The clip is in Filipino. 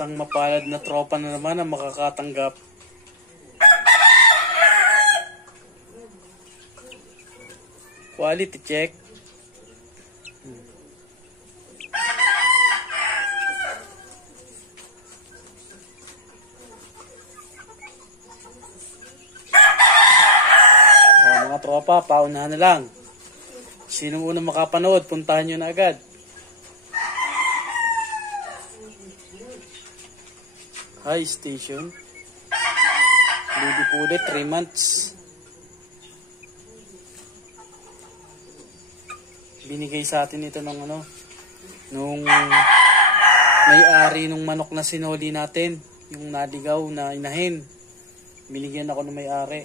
Isang mapalad na tropa na naman ang makakatanggap. Quality check. Mga tropa, paunahan na lang. Sinong unang makapanood, puntahan nyo na agad. Hi station. Baby po ulit, 3 months. Binigay sa atin ito ng nung may-ari nung manok na sinoli natin, yung naligaw na inahin. Binigyan ako ng may-ari.